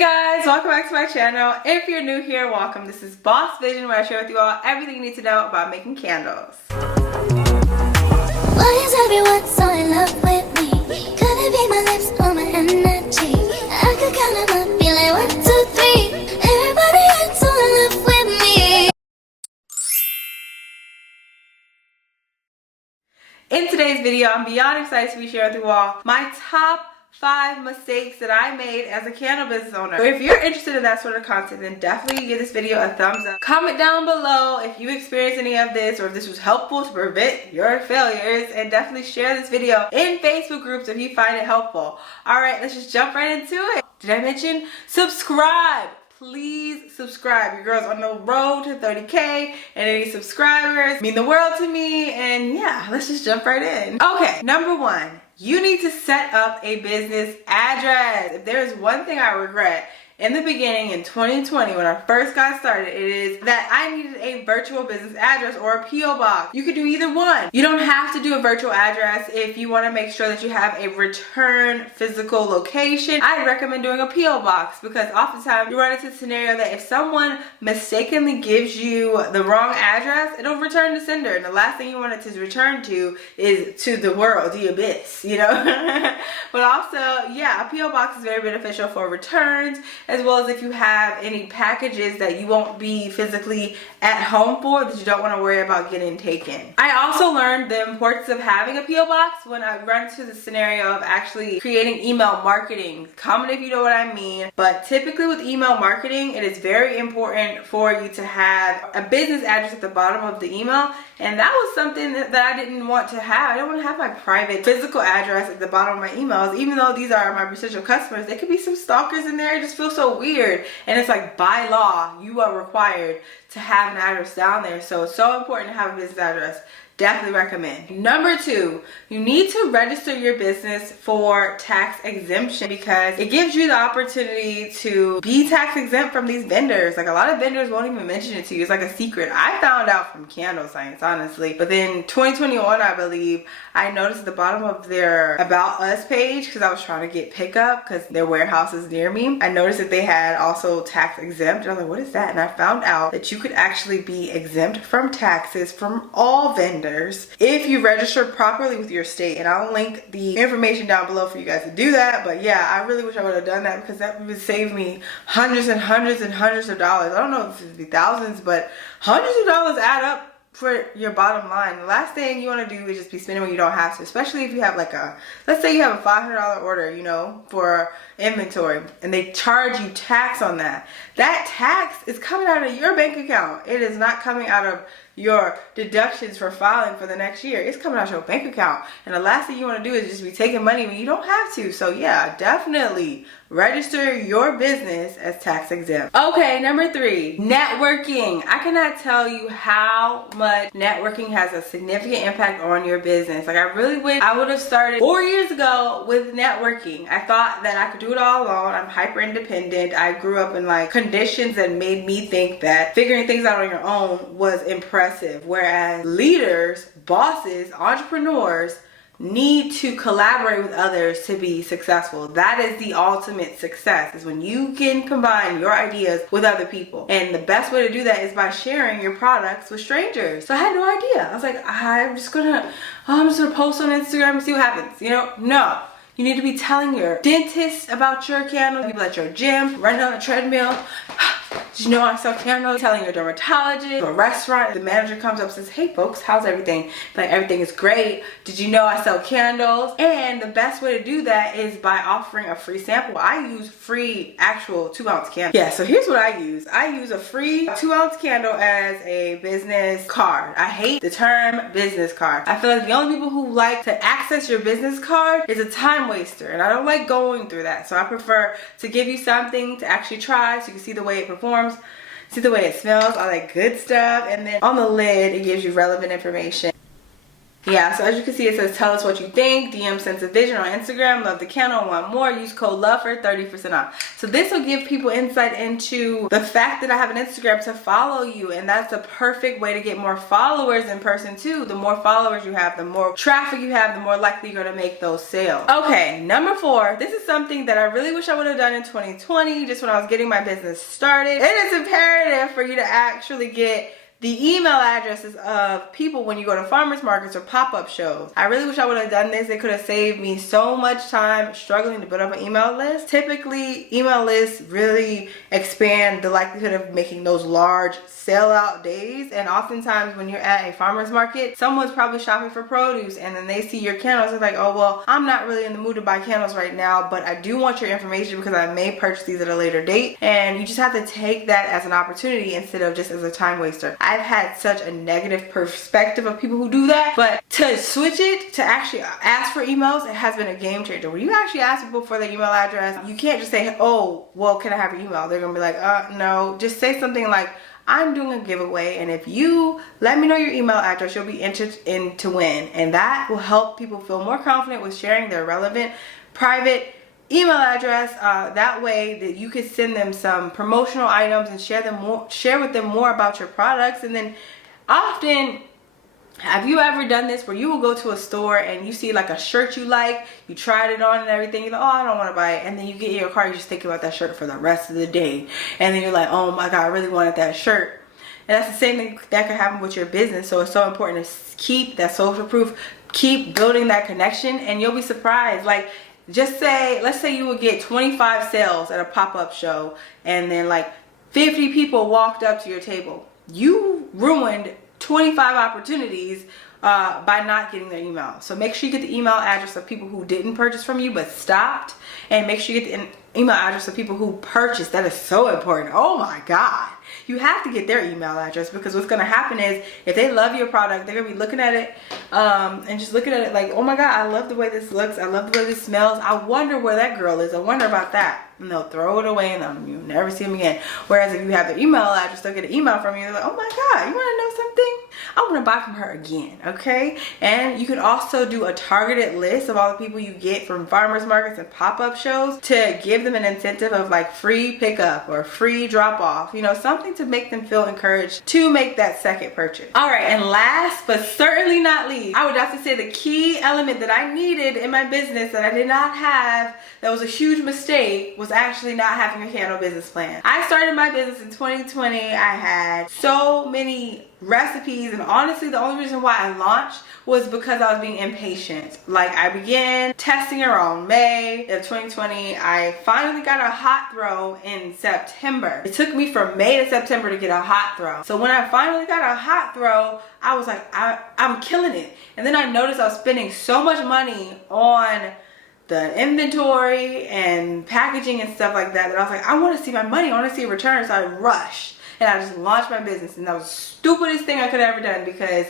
Hey guys, welcome back to my channel. If you're new here, welcome. This is Boss Vision, where I share with you all everything you need to know about making candles. Why is everyone so in love with me? Could it be my lips or my energy? I could count them up, be like 1, 2, 3. Everybody is so in love with me. In today's video, I'm beyond excited to be sharing with you all my top 5 mistakes that I made as a candle business owner. So if you're interested in that sort of content, then definitely give this video a thumbs up. Comment down below if you experienced any of this or if this was helpful to prevent your failures, and definitely share this video in Facebook groups if you find it helpful. Alright, let's just jump right into it. Did I mention subscribe? Please subscribe. Your girl's on the road to 30K, and any subscribers mean the world to me. And yeah, let's just jump right in. Okay, number 1. You need to set up a business address. If there's one thing I regret in the beginning in 2020 when I first got started, it is that I needed a virtual business address or a P.O. box. You could do either one. You don't have to do a virtual address if you want to make sure that you have a return physical location. I recommend doing a P.O. box because oftentimes you run into the scenario that if someone mistakenly gives you the wrong address, it'll return to sender, and the last thing you want it to return to is to the world, the abyss, you know? But also, yeah, a P.O. box is very beneficial for returns, as well as if you have any packages that you won't be physically at home for that you don't want to worry about getting taken. I also learned the importance of having a P.O. box when I run into the scenario of actually creating email marketing. Comment if you know what I mean. But typically with email marketing, it is very important for you to have a business address at the bottom of the email, and that was something that I didn't want to have. I don't want to have my private physical address at the bottom of my emails. Even though these are my potential customers, there could be some stalkers in there. It just feels so weird, and it's like by law you are required to have an address down there, so it's so important to have a business address. Definitely recommend. Number 2, you need to register your business for tax exemption because it gives you the opportunity to be tax exempt from these vendors. Like, a lot of vendors won't even mention it to you. It's like a secret. I found out from Candle Science, honestly. But then 2021, I believe, I noticed at the bottom of their About Us page, because I was trying to get pickup because their warehouse is near me, I noticed that they had also tax exempt. And I was like, what is that? And I found out that you could actually be exempt from taxes from all vendors if you register properly with your state. And I'll link the information down below for you guys to do that. But yeah, I really wish I would have done that because that would save me hundreds and hundreds and hundreds of dollars. I don't know if it would be thousands, but hundreds of dollars add up for your bottom line. The last thing you want to do is just be spending when you don't have to, especially if you have like let's say you have a $500 order, you know, for inventory, and they charge you tax on that. That tax is coming out of your bank account. It is not coming out of your deductions for filing for the next year. It's coming out of your bank account, and the last thing you want to do is just be taking money when you don't have to. So yeah, definitely register your business as tax exempt. Okay, number 3, networking. I cannot tell you how much networking has a significant impact on your business. Like, I really wish I would have started 4 years ago with networking. I thought that I could do it all alone. I'm hyper independent. I grew up in like conditions that made me think that figuring things out on your own was impressive. Whereas leaders, bosses, entrepreneurs need to collaborate with others to be successful. That is the ultimate success, is when you can combine your ideas with other people. And the best way to do that is by sharing your products with strangers. So I had no idea. I was like, I'm just gonna post on Instagram and see what happens. You know, no. You need to be telling your dentist about your candles, people at your gym, running on a treadmill. Did you know I sell candles? Telling your dermatologist, a restaurant, the manager comes up and says, hey folks, how's everything? Like, everything is great. Did you know I sell candles? And the best way to do that is by offering a free sample. I use free actual 2-ounce candles. Yeah, so here's what I use. I use a free 2-ounce candle as a business card. I hate the term business card. I feel like the only people who like to access your business card is a time waster, and I don't like going through that. So I prefer to give you something to actually try so you can see the way it performs, see the way it smells, all that good stuff. And then on the lid, it gives you relevant information. Yeah, so as you can see, it says tell us what you think, DM sense of vision on Instagram, love the channel, want more, use code LOVE for 30% off. So this will give people insight into the fact that I have an Instagram to follow you, and that's the perfect way to get more followers in person too. The more followers you have, the more traffic you have, the more likely you're gonna make those sales. Okay, number 4, this is something that I really wish I would have done in 2020, just when I was getting my business started. It is imperative for you to actually get the email addresses of people when you go to farmers markets or pop-up shows. I really wish I would have done this. It could have saved me so much time struggling to build up an email list. Typically, email lists really expand the likelihood of making those large sell-out days. And oftentimes when you're at a farmer's market, someone's probably shopping for produce and then they see your candles. They're like, oh, well, I'm not really in the mood to buy candles right now, but I do want your information because I may purchase these at a later date. And you just have to take that as an opportunity instead of just as a time waster. I've had such a negative perspective of people who do that, but to switch it to actually ask for emails, it has been a game changer. When you actually ask people for their email address, you can't just say, oh, well, can I have your email? They're gonna be like, no. Just say something like, I'm doing a giveaway, and if you let me know your email address, you'll be entered in to win. And that will help people feel more confident with sharing their relevant private email address. That way that you could send them some promotional items and share with them more about your products. And then often, have you ever done this where you will go to a store and you see like a shirt you like, you tried it on and everything, you're like, oh, I don't want to buy it, and then you get in your car, you just think about that shirt for the rest of the day, and then you're like, oh my god, I really wanted that shirt. And that's the same thing that could happen with your business. So it's so important to keep that social proof, keep building that connection, and you'll be surprised. Like, just say, let's say you would get 25 sales at a pop-up show, and then like 50 people walked up to your table. You ruined 25 opportunities by not getting their email. So make sure you get the email address of people who didn't purchase from you but stopped, and make sure you get the email address of people who purchased. That is so important. Oh my god, you have to get their email address, because what's going to happen is if they love your product, they're going to be looking at it and just looking at it like, oh my god, I love the way this looks, I love the way this smells, I wonder where that girl is, I wonder about that. And they'll throw it away and you'll never see them again. Whereas if you have their email address, they'll get an email from you. They're like, oh my god, you want to know something? I want to buy from her again. Okay. And you can also do a targeted list of all the people you get from farmers markets and pop-up shows to give them an incentive of like free pickup or free drop off, you know, something to make them feel encouraged to make that second purchase. All right, and last but certainly not least, I would have to say the key element that I needed in my business that I did not have, that was a huge mistake, was actually not having a candle business plan. I started my business in 2020. I had so many recipes, and honestly the only reason why I launched was because I was being impatient. Like, I began testing around May of 2020. I finally got a hot throw in September. It took me from May to September to get a hot throw. So when I finally got a hot throw, I was like, I'm killing it. And then I noticed I was spending so much money on the inventory and packaging and stuff like that, that I was like, I want to see my money, I want to see a return. So I rushed and I just launched my business, and that was the stupidest thing I could have ever done, because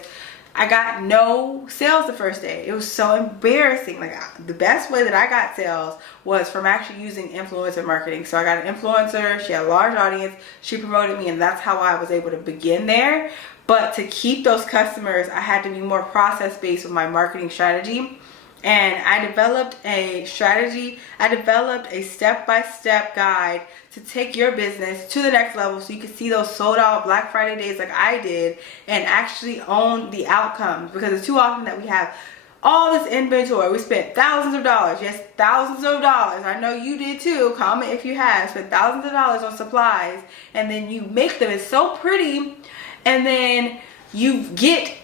I got no sales the first day. It was so embarrassing. Like, the best way that I got sales was from actually using influencer marketing. So I got an influencer, she had a large audience, she promoted me, and that's how I was able to begin there. But to keep those customers, I had to be more process-based with my marketing strategy. And I developed a strategy, I developed a step-by-step guide to take your business to the next level, so you can see those sold out Black Friday days like I did and actually own the outcomes. Because it's too often that we have all this inventory. We spent thousands of dollars, yes, thousands of dollars. I know you did too. Comment if you have spent thousands of dollars on supplies, and then you make them, it's so pretty, and then you get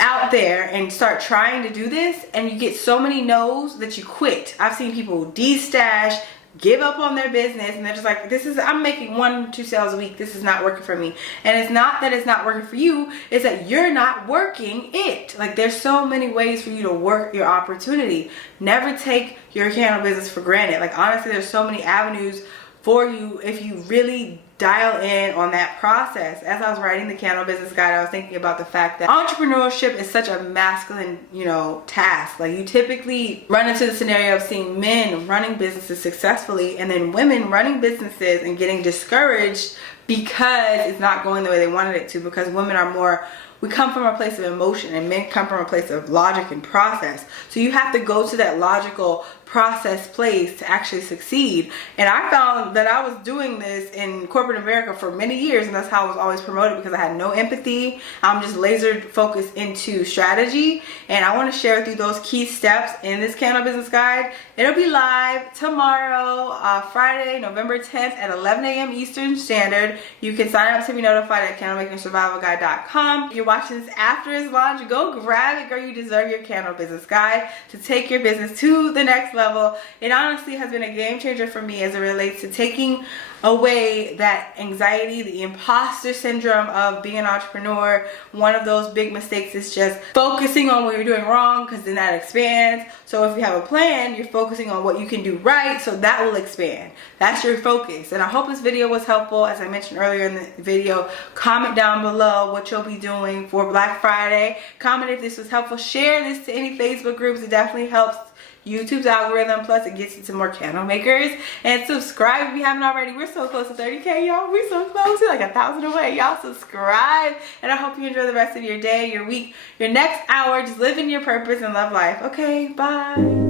out there and start trying to do this and you get so many no's that you quit. I've seen people de-stash, give up on their business, and they're just like, I'm making 1-2 sales a week, this is not working for me. And it's not that it's not working for you, it's that you're not working it. Like, there's so many ways for you to work your opportunity. Never take your candle business for granted. Like, honestly, there's so many avenues for you if you really dial in on that process. As I was writing the candle business guide, I was thinking about the fact that entrepreneurship is such a masculine, task. Like, you typically run into the scenario of seeing men running businesses successfully and then women running businesses and getting discouraged because it's not going the way they wanted it to, because women are more we come from a place of emotion, and men come from a place of logic and process. So you have to go to that logical process place to actually succeed. And I found that I was doing this in corporate America for many years, and that's how I was always promoted, because I had no empathy. I'm just laser focused into strategy, and I want to share with you those key steps in this candle business guide. It'll be live tomorrow, Friday, November 10th at 11 a.m. Eastern Standard. You can sign up to be notified at candlemakersurvivalguide.com. If you're watching this after it's launched, go grab it, girl. You deserve your candle business guide to take your business to the next level. It honestly has been a game changer for me as it relates to taking away that anxiety, the imposter syndrome of being an entrepreneur. One of those big mistakes is just focusing on what you're doing wrong, because then that expands. So if you have a plan, you're focusing on what you can do right, so that will expand. That's your focus. And I hope this video was helpful. As I mentioned earlier in the video, comment down below what you'll be doing for Black Friday. Comment if this was helpful. Share this to any Facebook groups. It definitely helps YouTube's algorithm, plus it gets you to more candle makers. And subscribe if you haven't already. We're so close to 30K, y'all. We're so close. We're like 1,000 away. Y'all subscribe, and I hope you enjoy the rest of your day, your week, your next hour. Just live in your purpose and love life. Okay, bye.